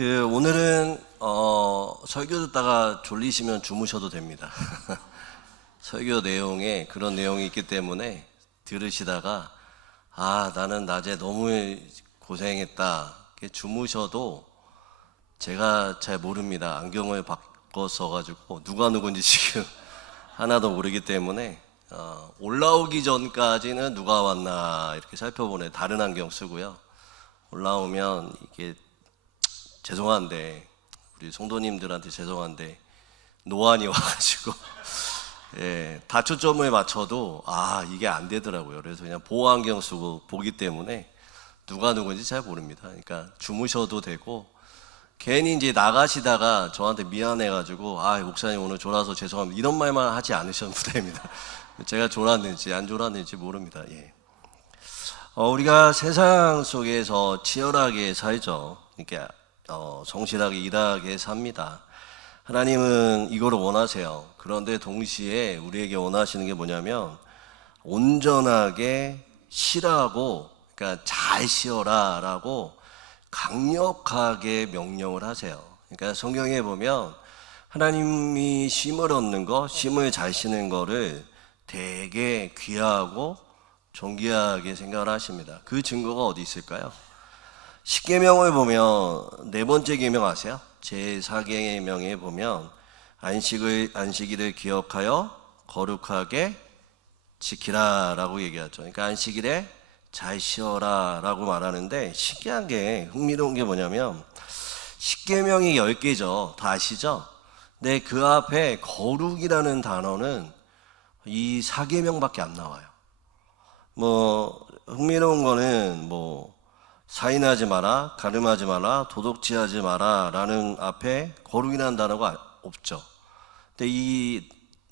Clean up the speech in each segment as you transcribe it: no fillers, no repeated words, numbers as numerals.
오늘은 설교 듣다가 졸리시면 주무셔도 됩니다. 설교 내용에 그런 내용이 있기 때문에 들으시다가 나는 낮에 너무 고생했다 이렇게 주무셔도 제가 잘 모릅니다. 안경을 바꿔서 가지고 누가 누군지 지금 하나도 모르기 때문에 올라오기 전까지는 누가 왔나 이렇게 살펴보네. 다른 안경 쓰고요. 올라오면 이게 죄송한데 우리 성도님들한테 죄송한데 노안이 와가지고 다 초점을 맞춰도 이게 안 되더라고요. 그래서 그냥 보호안경 쓰고 보기 때문에 누가 누군지 잘 모릅니다. 그러니까 주무셔도 되고 괜히 이제 나가시다가 저한테 미안해가지고 목사님 오늘 졸아서 죄송합니다 이런 말만 하지 않으셔도 됩니다. 제가 졸았는지 안 졸았는지 모릅니다. 우리가 세상 속에서 치열하게 살죠. 이렇게 성실하게 일하게 삽니다. 하나님은 이거를 원하세요. 그런데 동시에 우리에게 원하시는 게 뭐냐면 온전하게 쉬라고, 그러니까 잘 쉬어라 라고 강력하게 명령을 하세요. 그러니까 성경에 보면 하나님이 쉼을 얻는 거, 쉼을 잘 쉬는 거를 되게 귀하고 존귀하게 생각을 하십니다. 그 증거가 어디 있을까요? 십계명을 보면 네 번째 계명 아세요? 제4계명에 보면 안식일을 기억하여 거룩하게 지키라 라고 얘기하죠. 그러니까 안식일에 잘 쉬어라 라고 말하는데 신기한 게, 흥미로운 게 뭐냐면 십계명이 10개죠. 다 아시죠? 근데 그 앞에 거룩이라는 단어는 이 4계명밖에 안 나와요. 흥미로운 거는 사인하지 마라, 가늠하지 마라, 도둑질하지 마라 라는 앞에 거룩이라는 단어가 없죠. 근데 이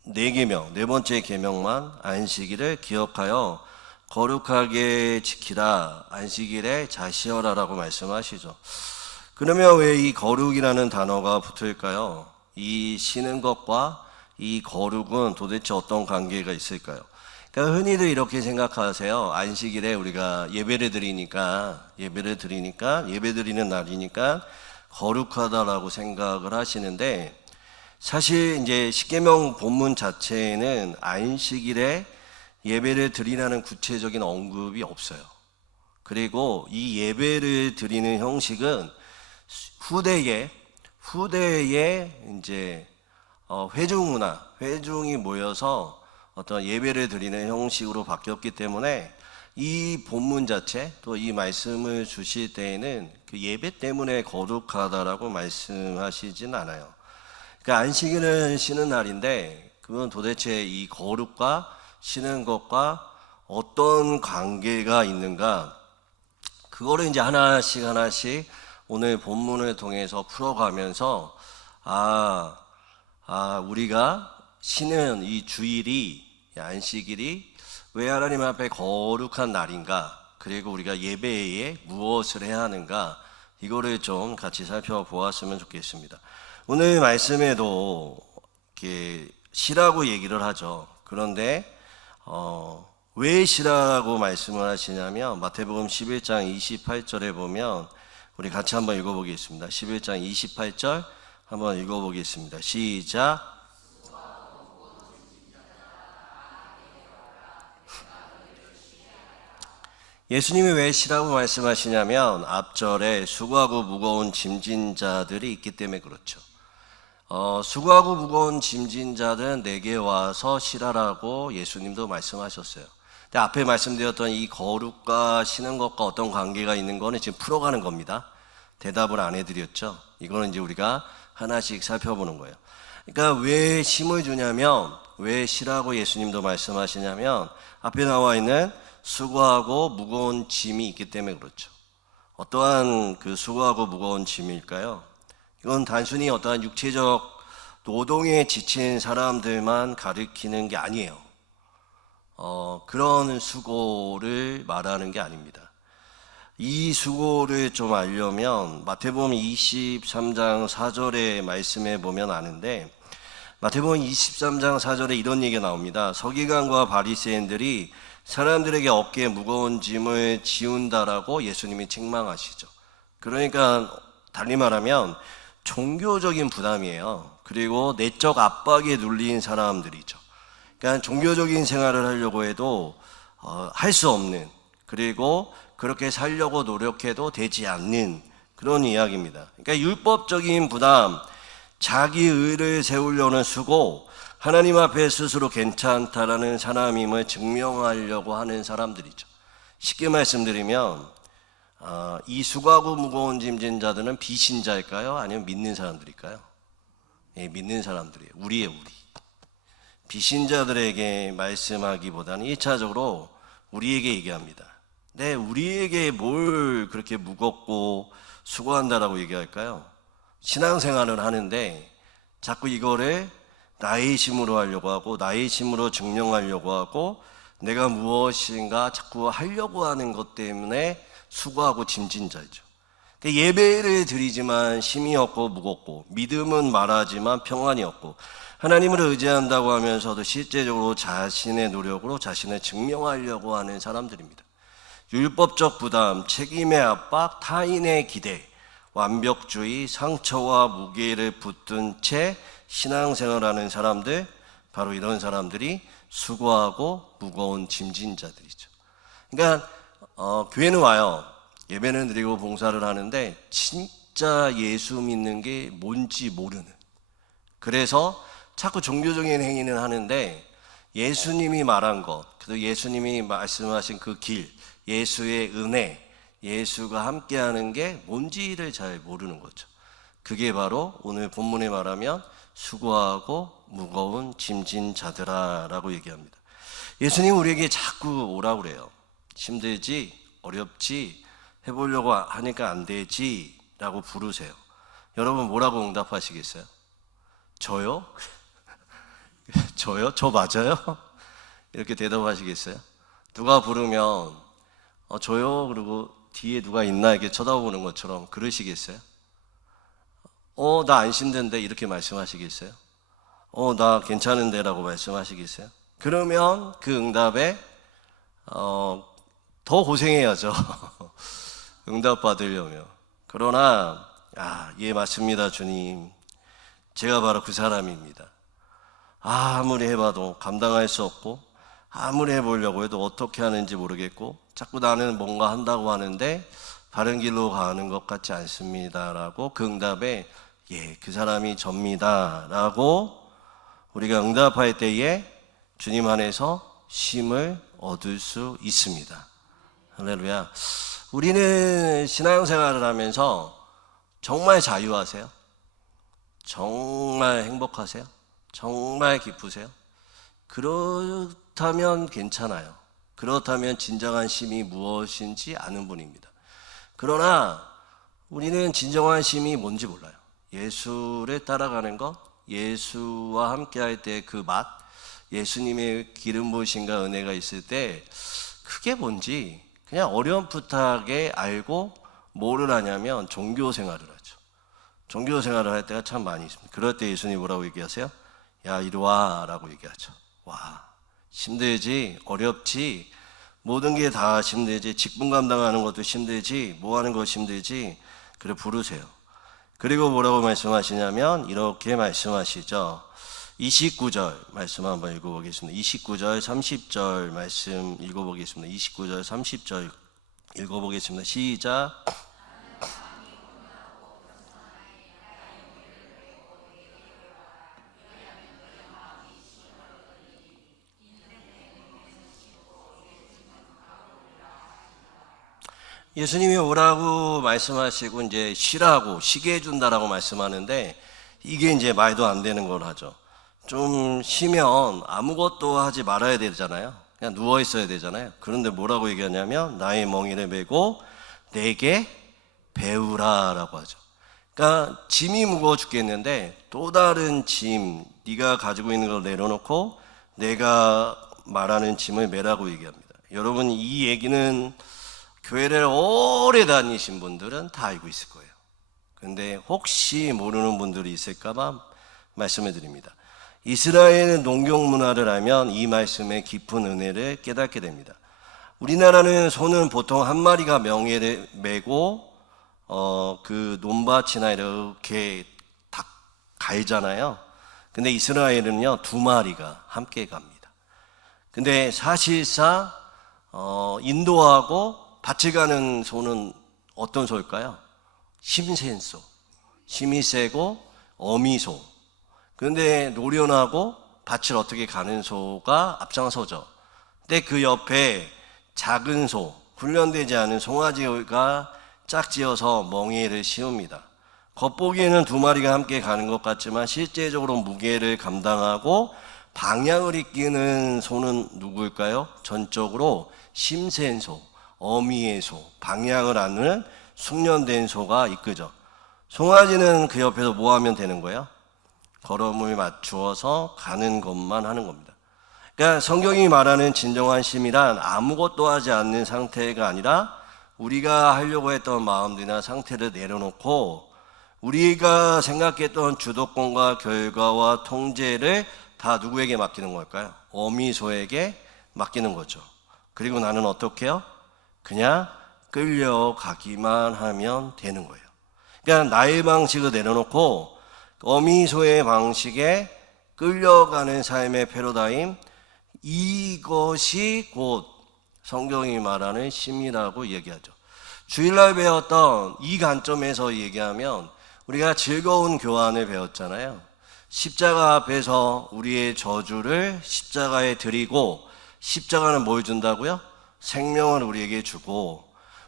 4계명, 네 번째 계명만 안식일을 기억하여 거룩하게 지키라, 안식일에 잘 쉬어라 라고 말씀하시죠. 그러면 왜 이 거룩이라는 단어가 붙을까요? 이 쉬는 것과 이 거룩은 도대체 어떤 관계가 있을까요? 그러니까 흔히들 이렇게 생각하세요. 안식일에 우리가 예배 드리는 날이니까 거룩하다라고 생각을 하시는데, 사실 이제 십계명 본문 자체에는 안식일에 예배를 드리라는 구체적인 언급이 없어요. 그리고 이 예배를 드리는 형식은 후대에 이제 회중 문화, 회중이 모여서 어떤 예배를 드리는 형식으로 바뀌었기 때문에 이 본문 자체, 또 이 말씀을 주실 때에는 그 예배 때문에 거룩하다라고 말씀하시진 않아요. 그러니까 안식일은 쉬는 날인데 그건 도대체 이 거룩과 쉬는 것과 어떤 관계가 있는가, 그거를 이제 하나씩 오늘 본문을 통해서 풀어가면서 우리가 쉬는 이 주일이, 안식일이 왜 하나님 앞에 거룩한 날인가, 그리고 우리가 예배에 무엇을 해야 하는가, 이거를 좀 같이 살펴보았으면 좋겠습니다. 오늘 말씀에도 이렇게 쉬라고 얘기를 하죠. 그런데 왜 쉬라고 말씀을 하시냐면 마태복음 11장 28절에 보면, 우리 같이 한번 읽어보겠습니다. 11장 28절 한번 읽어보겠습니다. 시작. 예수님이 왜 쉬라고 말씀하시냐면 앞절에 수고하고 무거운 짐진 자들이 있기 때문에 그렇죠. 수고하고 무거운 짐진 자들은 내게 와서 쉬라라고 예수님도 말씀하셨어요. 근데 앞에 말씀드렸던 이 거룩과 쉬는 것과 어떤 관계가 있는 거는 지금 풀어가는 겁니다. 대답을 안 해드렸죠. 이거는 이제 우리가 하나씩 살펴보는 거예요. 그러니까 왜 쉼을 주냐면, 왜 쉬라고 예수님도 말씀하시냐면 앞에 나와 있는 수고하고 무거운 짐이 있기 때문에 그렇죠. 어떠한 그 수고하고 무거운 짐일까요? 이건 단순히 어떠한 육체적 노동에 지친 사람들만 가리키는 게 아니에요. 그런 수고를 말하는 게 아닙니다. 이 수고를 좀 알려면 마태복음 23장 4절의 말씀에 보면 아는데, 마태복음 23장 4절에 이런 얘기가 나옵니다. 서기관과 바리새인들이 사람들에게 어깨에 무거운 짐을 지운다라고 예수님이 책망하시죠. 그러니까 달리 말하면 종교적인 부담이에요. 그리고 내적 압박에 눌린 사람들이죠. 그러니까 종교적인 생활을 하려고 해도 할 수 없는, 그리고 그렇게 살려고 노력해도 되지 않는 그런 이야기입니다. 그러니까 율법적인 부담, 자기 의를 세우려는 수고, 하나님 앞에 스스로 괜찮다라는 사람임을 증명하려고 하는 사람들이죠. 쉽게 말씀드리면 이 수고하고 무거운 짐진 자들은 비신자일까요? 아니면 믿는 사람들일까요? 예, 믿는 사람들이에요. 우리의 우리. 비신자들에게 말씀하기보다는 1차적으로 우리에게 얘기합니다. 네, 우리에게 뭘 그렇게 무겁고 수고한다라고 얘기할까요? 신앙생활을 하는데 자꾸 이거를 나의 힘으로 하려고 하고, 나의 힘으로 증명하려고 하고, 내가 무엇인가 자꾸 하려고 하는 것 때문에 수고하고 짐진 자죠. 예배를 드리지만 힘이 없고 무겁고, 믿음은 말하지만 평안이 없고, 하나님을 의지한다고 하면서도 실제적으로 자신의 노력으로 자신을 증명하려고 하는 사람들입니다. 율법적 부담, 책임의 압박, 타인의 기대, 완벽주의, 상처와 무게를 붙든 채 신앙생활하는 사람들, 바로 이런 사람들이 수고하고 무거운 짐진 자들이죠. 그러니까 교회는 와요. 예배는 드리고 봉사를 하는데 진짜 예수 믿는 게 뭔지 모르는, 그래서 자꾸 종교적인 행위는 하는데 예수님이 말한 것, 그리고 예수님이 말씀하신 그 길, 예수의 은혜, 예수가 함께하는 게 뭔지를 잘 모르는 거죠. 그게 바로 오늘 본문에 말하면 수고하고 무거운 짐진 자들아 라고 얘기합니다. 예수님 우리에게 자꾸 오라고 그래요. 힘들지, 어렵지, 해보려고 하니까 안 되지 라고 부르세요. 여러분 뭐라고 응답하시겠어요? 저요? 저요? 저 맞아요? 이렇게 대답하시겠어요? 누가 부르면 저요? 그리고 뒤에 누가 있나 이렇게 쳐다보는 것처럼 그러시겠어요? 나 안 힘든데 이렇게 말씀하시겠어요? 나 괜찮은데 라고 말씀하시겠어요? 그러면 그 응답에 더 고생해야죠. 응답 받으려면. 그러나 예, 맞습니다 주님, 제가 바로 그 사람입니다. 아무리 해봐도 감당할 수 없고, 아무리 해보려고 해도 어떻게 하는지 모르겠고, 자꾸 나는 뭔가 한다고 하는데 바른 길로 가는 것 같지 않습니다 라고 그 응답에 예, 그 사람이 접니다 라고 우리가 응답할 때에 주님 안에서 쉼을 얻을 수 있습니다. 할렐루야. 우리는 신앙생활을 하면서 정말 자유하세요? 정말 행복하세요? 정말 기쁘세요? 그렇다면 괜찮아요. 그렇다면 진정한 쉼이 무엇인지 아는 분입니다. 그러나 우리는 진정한 쉼이 뭔지 몰라요. 예수를 따라가는 것, 예수와 함께 할 때 그 맛, 예수님의 기름 부으심과 은혜가 있을 때 그게 뭔지 그냥 어렴풋하게 알고 뭐를 하냐면 종교 생활을 하죠. 종교 생활을 할 때가 참 많이 있습니다. 그럴 때 예수님 뭐라고 얘기하세요? 야, 이리 와 라고 얘기하죠. 와, 힘들지, 어렵지, 모든 게 다 힘들지, 직분 감당하는 것도 힘들지, 뭐 하는 것 힘들지, 그래 부르세요. 그리고 뭐라고 말씀하시냐면 이렇게 말씀하시죠. 29절 말씀 한번 읽어보겠습니다. 29절 30절 말씀 읽어보겠습니다. 29절 30절 읽어보겠습니다. 시작. 예수님이 오라고 말씀하시고 이제 쉬라고, 쉬게 해준다라고 말씀하는데 이게 이제 말도 안 되는 걸 하죠. 좀 쉬면 아무것도 하지 말아야 되잖아요. 그냥 누워 있어야 되잖아요. 그런데 뭐라고 얘기하냐면 나의 멍에를 메고 내게 배우라라고 하죠. 그러니까 짐이 무거워 죽겠는데 또 다른 짐, 네가 가지고 있는 걸 내려놓고 내가 말하는 짐을 메라고 얘기합니다. 여러분 이 얘기는 교회를 오래 다니신 분들은 다 알고 있을 거예요. 근데 혹시 모르는 분들이 있을까봐 말씀을 드립니다. 이스라엘 농경 문화를 알면 이 말씀의 깊은 은혜를 깨닫게 됩니다. 우리나라는 소는 보통 한 마리가 명예를 메고 그 논밭이나 이렇게 다 갈잖아요. 근데 이스라엘은요 2마리가 함께 갑니다. 근데 사실상 인도하고 밭을 가는 소는 어떤 소일까요? 힘센 소, 힘이 세고 어미소. 그런데 노련하고 밭을 어떻게 가는 소가 앞장서죠. 근데 그 옆에 작은 소, 훈련되지 않은 송아지가 짝지어서 멍에를 씌웁니다. 겉보기에는 2마리가 함께 가는 것 같지만 실제적으로 무게를 감당하고 방향을 이끄는 소는 누구일까요? 전적으로 힘센 소, 어미의 소, 방향을 아는 숙련된 소가 이끄죠. 송아지는 그 옆에서 뭐 하면 되는 거예요? 걸음을 맞추어서 가는 것만 하는 겁니다. 그러니까 성경이 말하는 진정한 쉼이란 아무것도 하지 않는 상태가 아니라 우리가 하려고 했던 마음들이나 상태를 내려놓고 우리가 생각했던 주도권과 결과와 통제를 다 누구에게 맡기는 걸까요? 어미소에게 맡기는 거죠. 그리고 나는 어떻게 해요? 그냥 끌려가기만 하면 되는 거예요. 그러니까 나의 방식을 내려놓고 어미소의 방식에 끌려가는 삶의 패러다임, 이것이 곧 성경이 말하는 쉼이라고 얘기하죠. 주일날 배웠던 이 관점에서 얘기하면 우리가 즐거운 교환을 배웠잖아요. 십자가 앞에서 우리의 저주를 십자가에 드리고 십자가는 뭘 준다고요? 생명을 우리에게 주고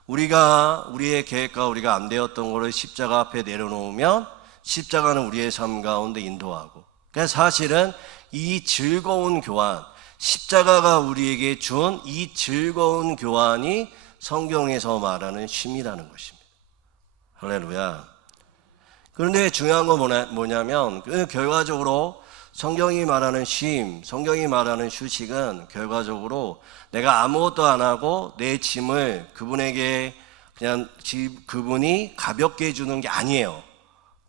우리가 우리의 계획과 우리가 안 되었던 것을 십자가 앞에 내려놓으면 십자가는 우리의 삶 가운데 인도하고 그래서 사실은 이 즐거운 교환 십자가가 우리에게 준 이 즐거운 교환이 성경에서 말하는 쉼이라는 것입니다. 할렐루야. 그런데 중요한 건 뭐냐면 결과적으로 성경이 말하는 쉼, 성경이 말하는 휴식은 결과적으로 내가 아무것도 안 하고 내 짐을 그분에게 그냥 그분이 가볍게 해주는 게 아니에요.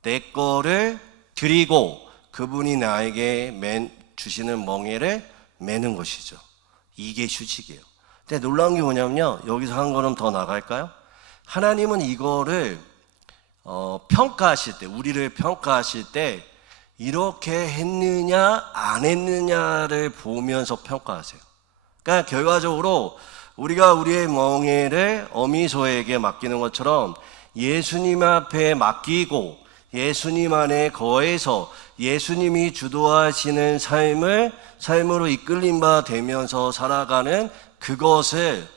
내 거를 드리고 그분이 나에게 주시는 멍에를 매는 것이죠. 이게 휴식이에요. 근데 놀라운 게 뭐냐면요. 여기서 한 걸음 더 나갈까요? 하나님은 이거를 평가하실 때, 우리를 평가하실 때 이렇게 했느냐 안 했느냐를 보면서 평가하세요. 그러니까 결과적으로 우리가 우리의 멍에를 어미소에게 맡기는 것처럼 예수님 앞에 맡기고 예수님 안에 거해서 예수님이 주도하시는 삶으로 이끌림 바 되면서 살아가는 그것을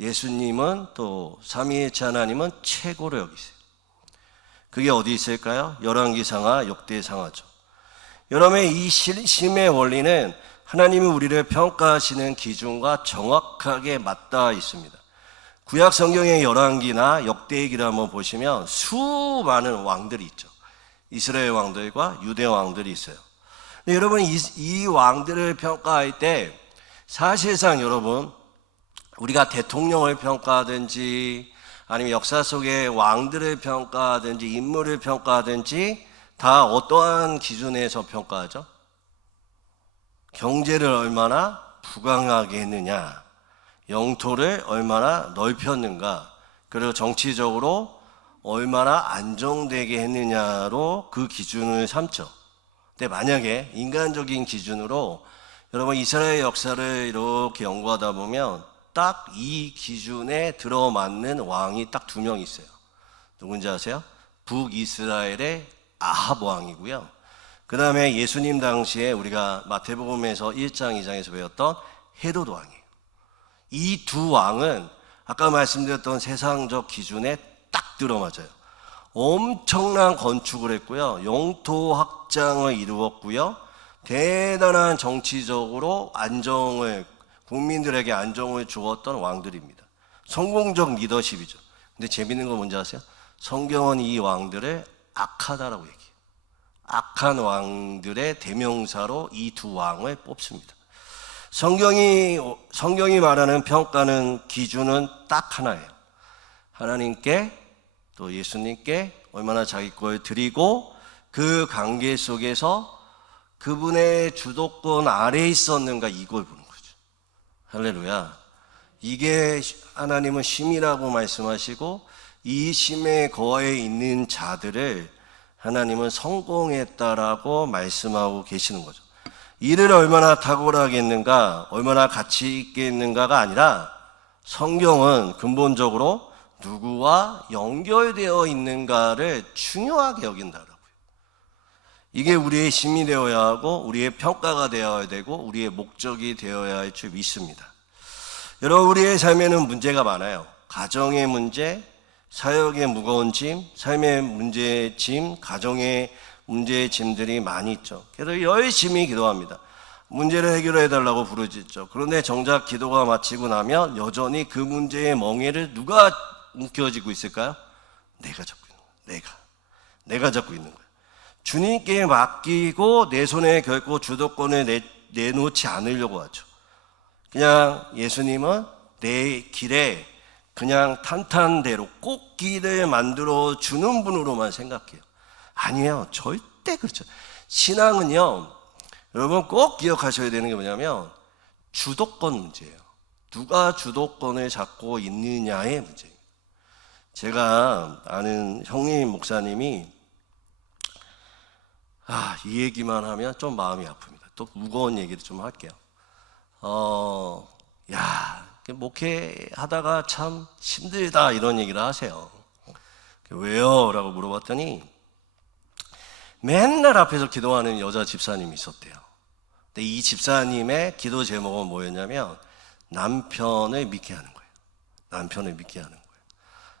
예수님은 또 삼위일체 하나님은 최고로 여기세요. 그게 어디 있을까요? 열왕기상하, 역대상하죠. 여러분, 이 쉼의 원리는 하나님이 우리를 평가하시는 기준과 정확하게 맞닿아 있습니다. 구약 성경의 열왕기나 역대기를 한번 보시면 수많은 왕들이 있죠. 이스라엘 왕들과 유대 왕들이 있어요. 근데 여러분 이 왕들을 평가할 때 사실상 여러분 우리가 대통령을 평가하든지 아니면 역사 속의 왕들을 평가하든지 인물을 평가하든지 다 어떠한 기준에서 평가하죠? 경제를 얼마나 부강하게 했느냐, 영토를 얼마나 넓혔는가, 그리고 정치적으로 얼마나 안정되게 했느냐로 그 기준을 삼죠. 근데 만약에 인간적인 기준으로 여러분 이스라엘 역사를 이렇게 연구하다 보면 딱 이 기준에 들어맞는 왕이 딱 2명 있어요. 누군지 아세요? 북이스라엘의 아합 왕이고요. 그 다음에 예수님 당시에 우리가 마태복음에서 1장, 2장에서 배웠던 헤롯 왕이에요. 이 2 왕은 아까 말씀드렸던 세상적 기준에 딱 들어맞아요. 엄청난 건축을 했고요. 영토 확장을 이루었고요. 대단한 정치적으로 국민들에게 안정을 주었던 왕들입니다. 성공적 리더십이죠. 근데 재밌는 건 뭔지 아세요? 성경은 이 왕들을 악하다라고 얘기해요. 악한 왕들의 대명사로 이 2 왕을 뽑습니다. 성경이 말하는 평가는 기준은 딱 하나예요. 하나님께 또 예수님께 얼마나 자기 걸 드리고 그 관계 속에서 그분의 주도권 아래에 있었는가 이걸 보는 거죠. 할렐루야. 이게 하나님은 쉼이라고 말씀하시고 이 심에 거해 있는 자들을 하나님은 성공했다라고 말씀하고 계시는 거죠. 이를 얼마나 탁월하겠는가, 얼마나 가치 있겠는가가 아니라 성경은 근본적으로 누구와 연결되어 있는가를 중요하게 여긴다라고요. 이게 우리의 힘이 되어야 하고 우리의 평가가 되어야 되고 우리의 목적이 되어야 할 줄 믿습니다. 여러분, 우리의 삶에는 문제가 많아요. 가정의 문제, 사역의 무거운 짐, 삶의 문제의 짐, 가정의 문제의 짐들이 많이 있죠. 그래서 열심히 기도합니다. 문제를 해결해 달라고 부르짖죠. 그런데 정작 기도가 마치고 나면 여전히 그 문제의 멍에를 누가 움켜쥐고 있을까요? 내가 잡고 있는 거예요. 내가 잡고 있는 거예요. 주님께 맡기고 내 손에 결코 주도권을 내놓지 않으려고 하죠. 그냥 예수님은 내 길에 그냥 탄탄대로 꽃길을 만들어 주는 분으로만 생각해요. 아니에요. 절대 그렇죠. 신앙은요, 여러분 꼭 기억하셔야 되는 게 뭐냐면 주도권 문제예요. 누가 주도권을 잡고 있느냐의 문제예요. 제가 아는 형님 목사님이 이 얘기만 하면 좀 마음이 아픕니다. 또 무거운 얘기를 좀 할게요. 목회하다가 참 힘들다 이런 얘기를 하세요. 왜요? 라고 물어봤더니 맨날 앞에서 기도하는 여자 집사님이 있었대요. 근데 이 집사님의 기도 제목은 뭐였냐면 남편을 믿게 하는 거예요. 남편을 믿게 하는 거예요.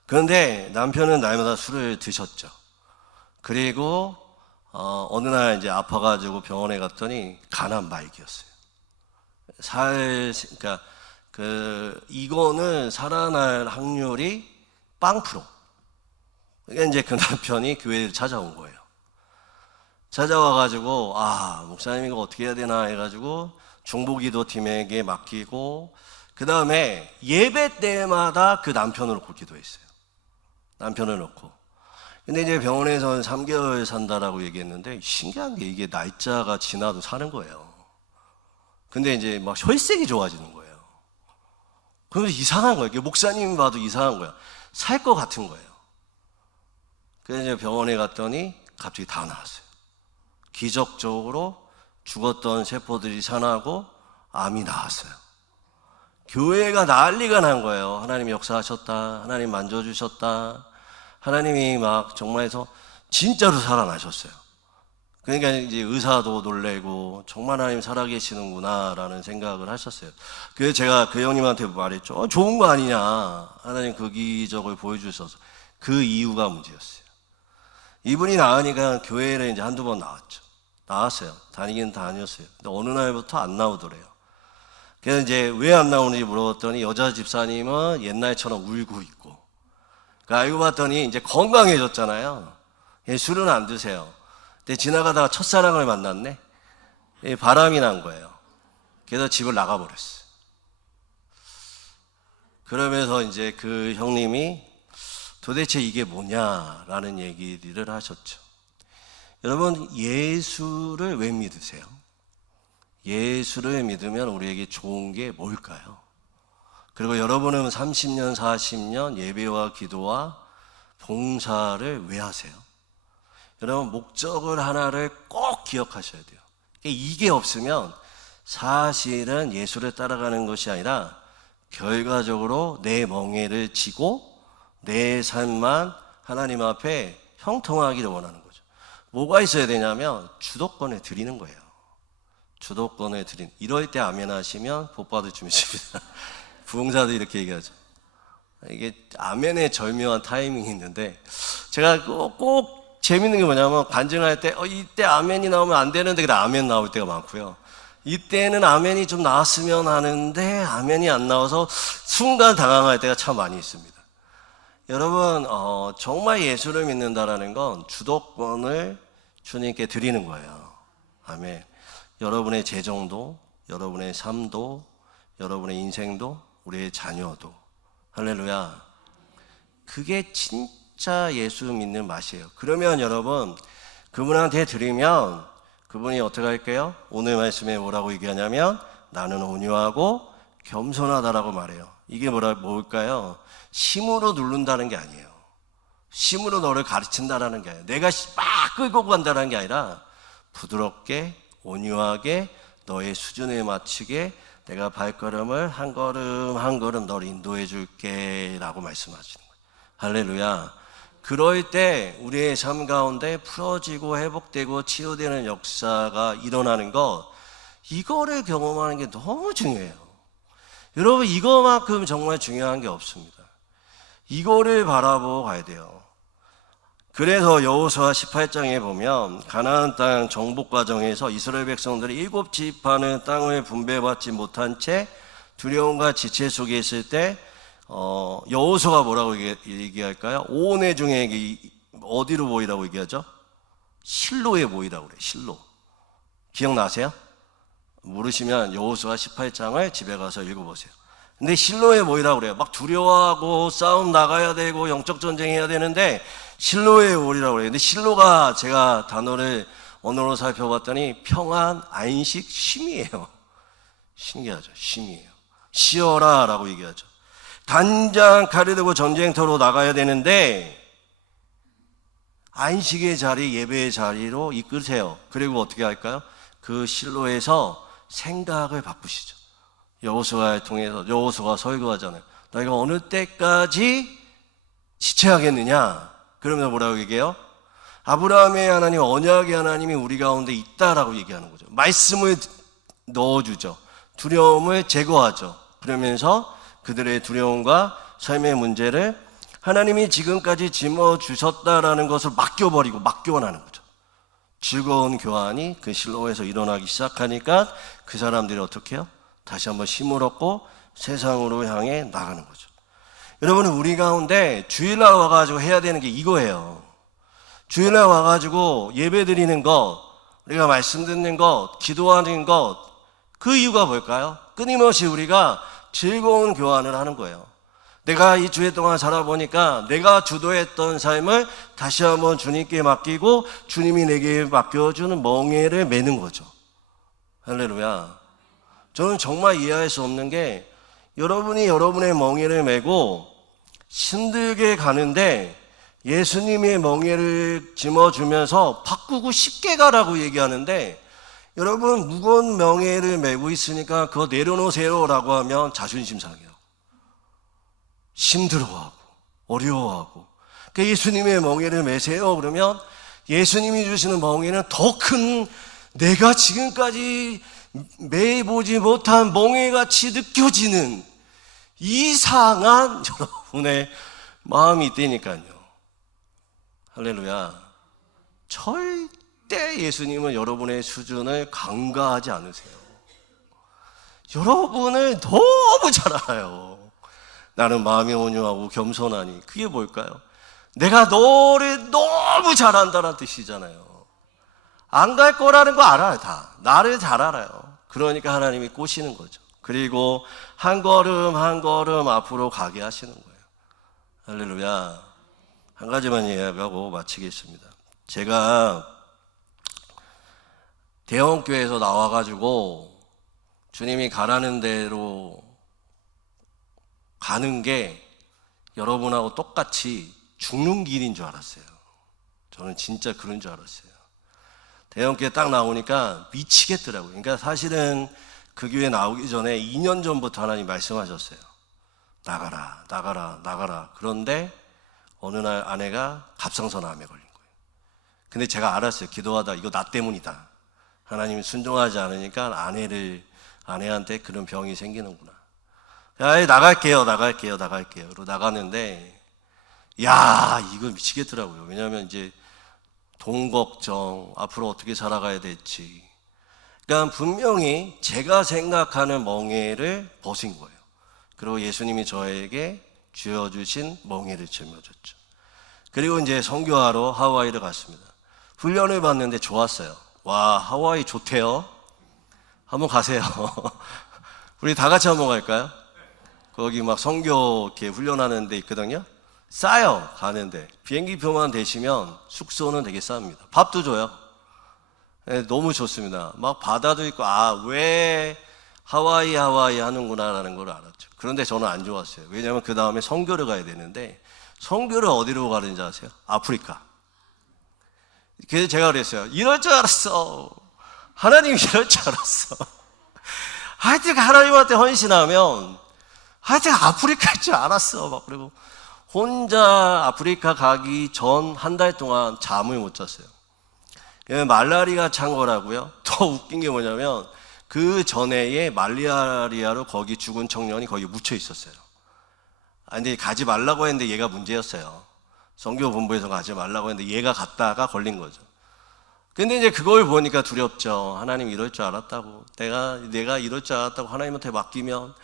그런데 남편은 날마다 술을 드셨죠. 그리고 어느 날 이제 아파가지고 병원에 갔더니 간암 말기였어요. 이거는 살아날 확률이 0%. 그러니까 이제 그 남편이 교회를 찾아온 거예요. 찾아와가지고 목사님 이거 어떻게 해야 되나 해가지고 중보기도팀에게 맡기고 그 다음에 예배 때마다 그 남편을 놓고 기도했어요. 남편을 놓고. 근데 이제 병원에서는 3개월 산다라고 얘기했는데 신기한 게 이게 날짜가 지나도 사는 거예요. 근데 이제 막 혈색이 좋아지는 거예요. 그러면 이상한 거예요. 목사님 봐도 이상한 거예요. 살 것 같은 거예요. 그래서 이제 병원에 갔더니 갑자기 다 나왔어요. 기적적으로 죽었던 세포들이 살아나고 암이 나왔어요. 교회가 난리가 난 거예요. 하나님 역사하셨다. 하나님 만져주셨다. 하나님이 막 정말 해서 진짜로 살아나셨어요. 그러니까 이제 의사도 놀래고 정말 하나님 살아계시는구나 라는 생각을 하셨어요. 그래서 제가 그 형님한테 말했죠. 좋은 거 아니냐. 하나님 그 기적을 보여주셔서. 그 이유가 문제였어요. 이분이 나으니까 교회를 이제 한두 번 나왔어요. 다니긴 다녔어요. 근데 어느 날부터 안 나오더래요. 그래서 이제 왜 안 나오는지 물어봤더니 여자 집사님은 옛날처럼 울고 있고. 그러니까 알고 봤더니 이제 건강해졌잖아요. 술은 안 드세요. 근데 지나가다가 첫사랑을 만났네. 바람이 난 거예요. 그래서 집을 나가버렸어요. 그러면서 이제 그 형님이 도대체 이게 뭐냐라는 얘기를 하셨죠. 여러분, 예수를 왜 믿으세요? 예수를 믿으면 우리에게 좋은 게 뭘까요? 그리고 여러분은 30년, 40년 예배와 기도와 봉사를 왜 하세요? 여러분, 목적을 하나를 꼭 기억하셔야 돼요. 이게 없으면 사실은 예수를 따라가는 것이 아니라 결과적으로 내 멍에를 지고 내 삶만 하나님 앞에 형통하기를 원하는 거죠. 뭐가 있어야 되냐면 주도권을 드리는 거예요. 주도권을 드리는. 이럴 때 아멘 하시면 복 받을 줄 믿습니다. 부흥사도 이렇게 얘기하죠. 이게 아멘의 절묘한 타이밍이 있는데 제가 꼭 재밌는 게 뭐냐면 간증할 때 이때 아멘이 나오면 안 되는데 그래 아멘 나올 때가 많고요. 이때는 아멘이 좀 나왔으면 하는데 아멘이 안 나와서 순간 당황할 때가 참 많이 있습니다. 여러분, 정말 예수를 믿는다라는 건 주도권을 주님께 드리는 거예요. 아멘. 여러분의 재정도, 여러분의 삶도, 여러분의 인생도, 우리의 자녀도. 할렐루야. 그게 진짜 예수 믿는 맛이에요. 그러면 여러분, 그분한테 드리면 그분이 어떻게 할까요? 오늘 말씀에 뭐라고 얘기하냐면 나는 온유하고 겸손하다라고 말해요. 이게 뭘까요? 힘으로 누른다는 게 아니에요. 심으로 너를 가르친다라는 게 아니라, 내가 막 끌고 간다는 게 아니라 부드럽게 온유하게 너의 수준에 맞추게 내가 발걸음을 한 걸음 한 걸음 너를 인도해 줄게 라고 말씀하시는 거예요. 할렐루야. 그럴 때 우리의 삶 가운데 풀어지고 회복되고 치유되는 역사가 일어나는 것, 이거를 경험하는 게 너무 중요해요. 여러분, 이거만큼 정말 중요한 게 없습니다. 이거를 바라보고 가야 돼요. 그래서 여호수아 18장에 보면 가나안 땅 정복 과정에서 이스라엘 백성들이 7지파는 땅을 분배받지 못한 채 두려움과 지체 속에 있을 때 여호수아가 뭐라고 얘기할까요? 오온의 중에 어디로 모이라고 얘기하죠? 실로에 모이라고 그래요. 실로. 기억나세요? 모르시면 여호수아 18장을 집에 가서 읽어보세요. 근데 실로에 모이라고 그래요. 막 두려워하고 싸움 나가야 되고 영적 전쟁 해야 되는데 실로에 모이라고 그래요. 근데 실로가 제가 단어를 언어로 살펴봤더니 평안, 안식, 쉼이에요. 신기하죠? 쉼이에요. 쉬어라 라고 얘기하죠. 단장 칼이 들고 전쟁터로 나가야 되는데 안식의 자리, 예배의 자리로 이끄세요. 그리고 어떻게 할까요? 그 실로에서 생각을 바꾸시죠. 여호수아를 통해서 여호수아가 설교하잖아요. 너희가 어느 때까지 지체하겠느냐? 그러면서 뭐라고 얘기해요? 아브라함의 하나님, 언약의 하나님이 우리 가운데 있다라고 얘기하는 거죠. 말씀을 넣어주죠. 두려움을 제거하죠. 그러면서 그들의 두려움과 삶의 문제를 하나님이 지금까지 짊어주셨다라는 것을 맡겨버리고 맡겨나는 거죠. 즐거운 교환이 그 실로에서 일어나기 시작하니까 그 사람들이 어떻게 해요? 다시 한번 힘을 얻고 세상으로 향해 나가는 거죠. 여러분, 우리 가운데 주일날 와가지고 해야 되는 게 이거예요. 주일날 와가지고 예배 드리는 것, 우리가 말씀 듣는 것, 기도하는 것, 그 이유가 뭘까요? 끊임없이 우리가 즐거운 교환을 하는 거예요. 내가 이 주일 동안 살아보니까 내가 주도했던 삶을 다시 한번 주님께 맡기고 주님이 내게 맡겨주는 멍에를 매는 거죠. 할렐루야. 저는 정말 이해할 수 없는 게 여러분이 여러분의 멍에를 메고 힘들게 가는데 예수님의 멍에를 짊어주면서 바꾸고 쉽게 가라고 얘기하는데 여러분 무거운 멍에를 메고 있으니까 그거 내려놓으세요 라고 하면 자존심 상해요. 힘들어하고 어려워하고 예수님의 멍에를 메세요 그러면 예수님이 주시는 멍에는 더 큰 내가 지금까지 매보지 못한 멍에같이 느껴지는 이상한 여러분의 마음이 있다니까요. 할렐루야. 절대 예수님은 여러분의 수준을 간과하지 않으세요. 여러분을 너무 잘 알아요. 나는 마음이 온유하고 겸손하니. 그게 뭘까요? 내가 너를 너무 잘 안다는 뜻이잖아요. 안 갈 거라는 거 알아요. 다 나를 잘 알아요. 그러니까 하나님이 꼬시는 거죠. 그리고 한 걸음 한 걸음 앞으로 가게 하시는 거예요. 할렐루야. 한 가지만 이야기하고 마치겠습니다. 제가 대형교회에서 나와가지고 주님이 가라는 대로 가는 게 여러분하고 똑같이 죽는 길인 줄 알았어요. 저는 진짜 그런 줄 알았어요. 대형교회 딱 나오니까 미치겠더라고요. 그러니까 사실은 그 교회 나오기 전에 2년 전부터 하나님 말씀하셨어요. 나가라, 나가라, 나가라. 그런데 어느 날 아내가 갑상선암에 걸린 거예요. 근데 제가 알았어요. 기도하다 이거 나 때문이다. 하나님이 순종하지 않으니까 아내한테 그런 병이 생기는구나. 야, 나갈게요. 그러고 나가는데, 야, 이거 미치겠더라고요. 왜냐하면 이제 돈 걱정, 앞으로 어떻게 살아가야 될지. 그러니까 분명히 제가 생각하는 멍에를 벗은 거예요. 그리고 예수님이 저에게 쥐어주신 멍에를 짊어졌죠. 그리고 이제 선교하러 하와이를 갔습니다. 훈련을 받는데 좋았어요. 와, 하와이 좋대요. 한번 가세요. 우리 다 같이 한번 갈까요? 거기 막 선교 이렇게 훈련하는 데 있거든요. 싸요. 가는데 비행기표만 되시면 숙소는 되게 쌉니다. 밥도 줘요. 네, 너무 좋습니다. 막 바다도 있고 왜 하와이 하는구나라는 걸 알았죠. 그런데 저는 안 좋았어요. 왜냐하면 그 다음에 선교를 가야 되는데 선교를 어디로 가는지 아세요? 아프리카. 그래서 제가 그랬어요. 이럴 줄 알았어. 하나님이 이럴 줄 알았어. 하여튼 하나님한테 헌신하면 하여튼 아프리카일 줄 알았어. 막 그리고 혼자 아프리카 가기 전 한 달 동안 잠을 못 잤어요. 말라리아 찬 거라고요. 더 웃긴 게 뭐냐면 그 전에에 말라리아로 거기 죽은 청년이 거기 묻혀 있었어요. 근데 가지 말라고 했는데 얘가 문제였어요. 선교본부에서 가지 말라고 했는데 얘가 갔다가 걸린 거죠. 근데 이제 그걸 보니까 두렵죠. 하나님 이럴 줄 알았다고. 내가 이럴 줄 알았다고 하나님한테 맡기면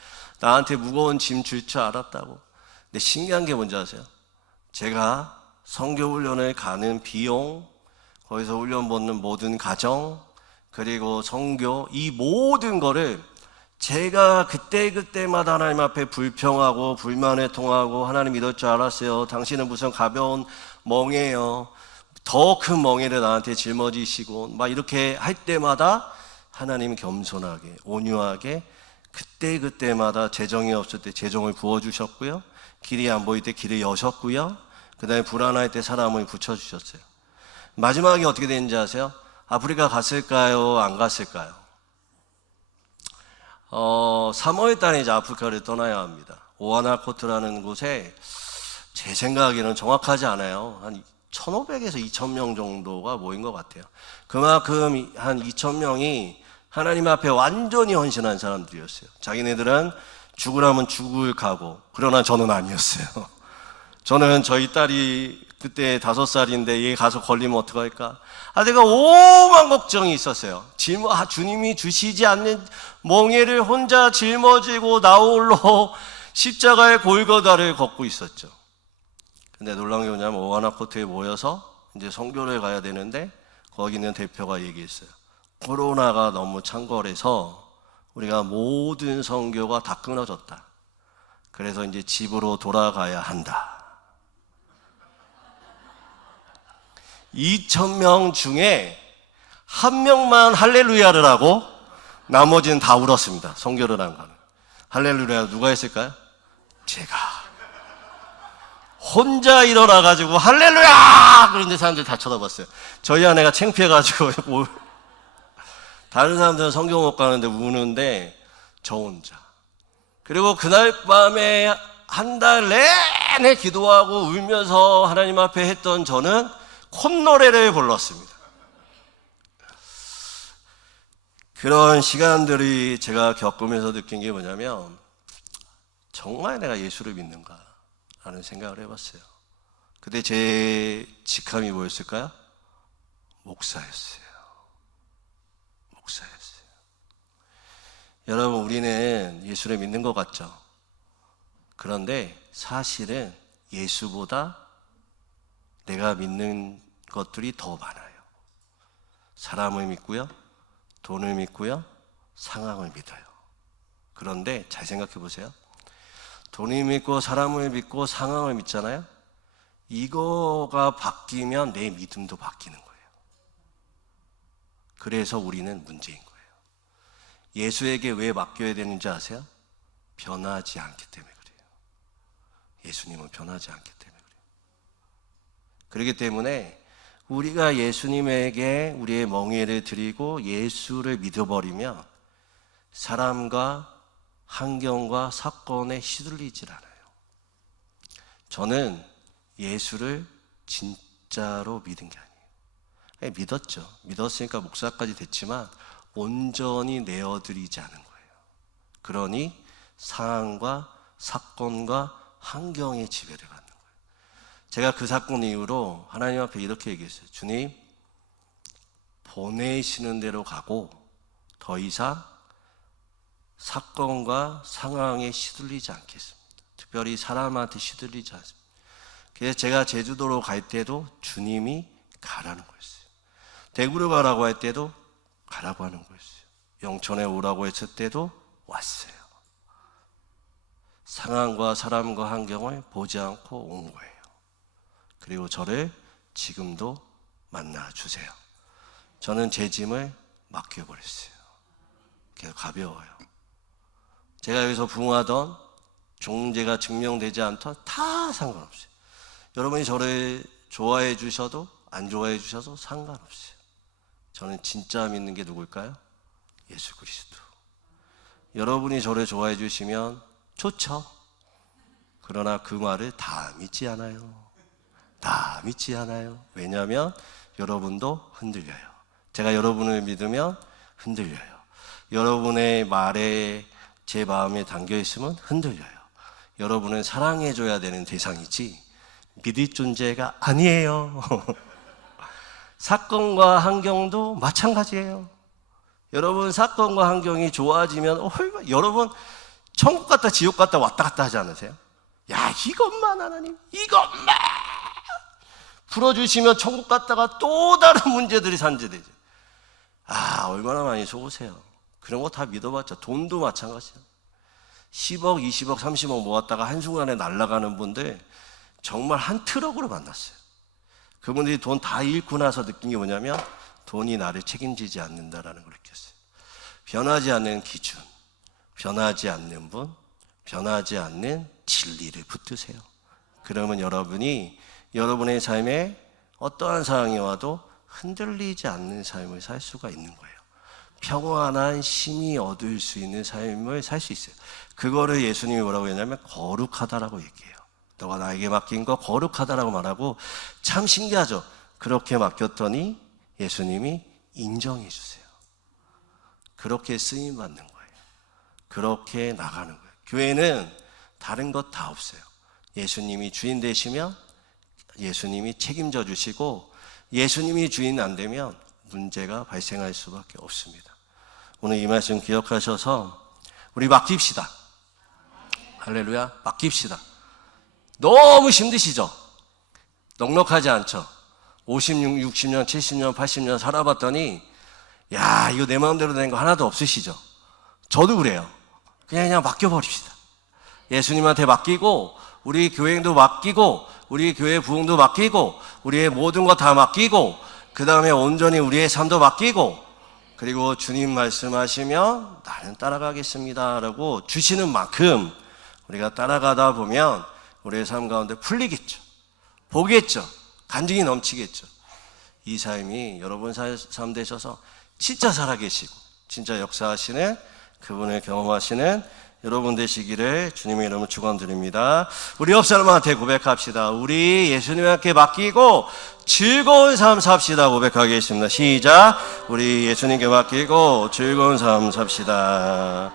나한테 무거운 짐 줄 줄 알았다고. 근데 신기한 게 뭔지 아세요? 제가 선교훈련을 가는 비용, 거기서 훈련 받는 모든 과정, 그리고 선교, 이 모든 거를 제가 그때마다 하나님 앞에 불평하고 불만에 통하고 하나님 이럴 줄 알았어요. 당신은 무슨 가벼운 멍에요. 더 큰 멍에를 나한테 짊어지시고 막 이렇게 할 때마다 하나님 겸손하게 온유하게 그때마다 재정이 없을 때 재정을 부어주셨고요. 길이 안 보일 때 길을 여셨고요. 그 다음에 불안할 때 사람을 붙여주셨어요. 마지막에 어떻게 되는지 아세요? 아프리카 갔을까요? 안 갔을까요? 3월 달에 이제 아프리카를 떠나야 합니다. 오아나코트라는 곳에 제 생각에는 정확하지 않아요. 한 1,500에서 2,000명 정도가 모인 것 같아요. 그만큼 한 2,000명이 하나님 앞에 완전히 헌신한 사람들이었어요. 자기네들은 죽으라면 죽을 각오. 그러나 저는 아니었어요. 저는 저희 딸이 그때 5살인데 얘 가서 걸리면 어떡할까? 내가 오만 걱정이 있었어요. 주님이 주시지 않는 멍에를 혼자 짊어지고 나홀로 십자가의 골고다를 걷고 있었죠. 근데 놀라운 게 뭐냐면 오아나코트에 모여서 이제 선교를 가야 되는데 거기 있는 대표가 얘기했어요. 코로나가 너무 창궐해서 우리가 모든 선교가 다 끊어졌다. 그래서 이제 집으로 돌아가야 한다. 2,000명 중에 한 명만 할렐루야를 하고 나머지는 다 울었습니다. 선교를 한 거는. 할렐루야 누가 했을까요? 제가. 혼자 일어나가지고 할렐루야! 그런데 사람들이 다 쳐다봤어요. 저희 아내가 창피해가지고 다른 사람들은 선교 못 가는데 우는데 저 혼자. 그리고 그날 밤에 한 달 내내 기도하고 울면서 하나님 앞에 했던 저는 콧노래를 불렀습니다. 그런 시간들이 제가 겪으면서 느낀 게 뭐냐면 정말 내가 예수를 믿는가 라는 생각을 해봤어요. 그때 제 직함이 뭐였을까요? 목사였어요. 여러분, 우리는 예수를 믿는 것 같죠? 그런데 사실은 예수보다 내가 믿는 것들이 더 많아요. 사람을 믿고요, 돈을 믿고요, 상황을 믿어요. 그런데 잘 생각해 보세요. 돈을 믿고 사람을 믿고 상황을 믿잖아요. 이거가 바뀌면 내 믿음도 바뀌는 거예요. 그래서 우리는 문제인 거예요. 예수에게 왜 맡겨야 되는지 아세요? 변하지 않기 때문에 그래요. 예수님은 변하지 않기 때문에 그래요. 그렇기 때문에 우리가 예수님에게 우리의 멍에를 드리고 예수를 믿어버리면 사람과 환경과 사건에 휘둘리질 않아요. 저는 예수를 진짜로 믿은 게 아니에요. 믿었죠. 믿었으니까 목사까지 됐지만 온전히 내어드리지 않은 거예요. 그러니 상황과 사건과 환경에 지배를 받는 거예요. 제가 그 사건 이후로 하나님 앞에 이렇게 얘기했어요. 주님, 보내시는 대로 가고 더 이상 사건과 상황에 시들리지 않겠습니다. 특별히 사람한테 시들리지 않습니다. 그래서 제가 제주도로 갈 때도 주님이 가라는 거였어요. 대구로 가라고 할 때도 가라고 하는 거였어요. 영천에 오라고 했을 때도 왔어요. 상황과 사람과 환경을 보지 않고 온 거예요. 그리고 저를 지금도 만나주세요. 저는 제 짐을 맡겨버렸어요. 그래서 가벼워요. 제가 여기서 부흥하던 종제가 증명되지 않던 다 상관없어요. 여러분이 저를 좋아해 주셔도 안 좋아해 주셔도 상관없어요. 저는 진짜 믿는 게 누굴까요? 예수 그리스도. 여러분이 저를 좋아해 주시면 좋죠. 그러나 그 말을 다 믿지 않아요. 다 믿지 않아요. 왜냐하면 여러분도 흔들려요. 제가 여러분을 믿으면 흔들려요. 여러분의 말에 제 마음에 담겨 있으면 흔들려요. 여러분은 사랑해줘야 되는 대상이지 믿을 존재가 아니에요. 사건과 환경도 마찬가지예요. 여러분 사건과 환경이 좋아지면 여러분 천국 갔다 지옥 갔다 왔다 갔다 하지 않으세요? 야, 이것만 하나님, 이것만 풀어주시면 천국 갔다가 또 다른 문제들이 산재되죠. 아, 얼마나 많이 속으세요. 그런 거 다 믿어봤자 돈도 마찬가지예요. 10억, 20억, 30억 모았다가 한순간에 날아가는 분들 정말 한 트럭으로 만났어요. 그분들이 돈 다 잃고 나서 느낀 게 뭐냐면 돈이 나를 책임지지 않는다라는 걸 느꼈어요. 변하지 않는 기준, 변하지 않는 분, 변하지 않는 진리를 붙드세요. 그러면 여러분이 여러분의 삶에 어떠한 상황이 와도 흔들리지 않는 삶을 살 수가 있는 거예요. 평안한 심히 얻을 수 있는 삶을 살 수 있어요. 그거를 예수님이 뭐라고 했냐면 거룩하다라고 얘기해요. 너가 나에게 맡긴 거 거룩하다라고 말하고, 참 신기하죠. 그렇게 맡겼더니 예수님이 인정해 주세요. 그렇게 쓰임 받는 거예요. 그렇게 나가는 거예요. 교회는 다른 것 다 없어요. 예수님이 주인 되시면 예수님이 책임져 주시고, 예수님이 주인 안 되면 문제가 발생할 수밖에 없습니다. 오늘 이 말씀 기억하셔서 우리 맡깁시다. 할렐루야. 맡깁시다. 너무 힘드시죠? 넉넉하지 않죠? 56, 60년, 70년, 80년 살아봤더니 야, 이거 내 마음대로 된 거 하나도 없으시죠? 저도 그래요. 그냥 맡겨버립시다. 예수님한테 맡기고, 우리 교회도 맡기고, 우리 교회 부흥도 맡기고, 우리의 모든 거 다 맡기고, 그 다음에 온전히 우리의 삶도 맡기고, 그리고 주님 말씀하시면 나는 따라가겠습니다 라고 주시는 만큼 우리가 따라가다 보면 우리의 삶 가운데 풀리겠죠. 보겠죠. 간증이 넘치겠죠. 이 삶이 여러분 삶 되셔서 진짜 살아계시고 진짜 역사하시는 그분을 경험하시는 여러분 되시기를 주님의 이름으로 축원드립니다. 우리 옆 사람한테 고백합시다. 우리 예수님께 맡기고 즐거운 삶 삽시다. 고백하겠습니다. 시작. 우리 예수님께 맡기고 즐거운 삶 삽시다.